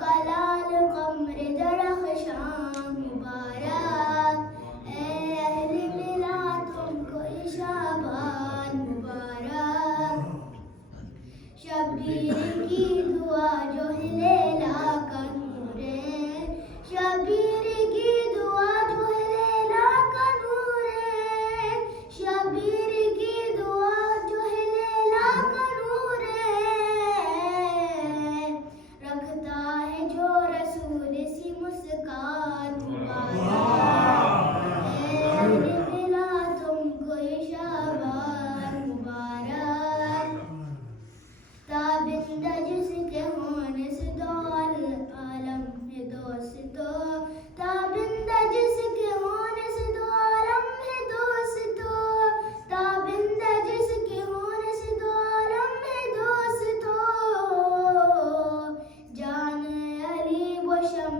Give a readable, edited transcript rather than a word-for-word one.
کا لال قمر درخشاں مبارک، اے اہل ملا تم کو یہ شعبان مبارک، شبیر کی دعا جو ہے لیلا کا نور ہے، شبیر کی دعا جو ہے لیلا کا نور ہے، شبیر کی دعا جو ہے لیلا کا نور ہے، رکھتا ہے جو رسول سی مسکان مبارک، اے اہل ملا تم کو یہ شعبان مبارک، تابندہ جس کے ہونے سے دو عالم ہے دوستو، تابندہ جس کے ہونے سے دو عالم ہے دوستو، تابندہ جس کے ہونے سے دو عالم ہے دوستو، جان علی و شم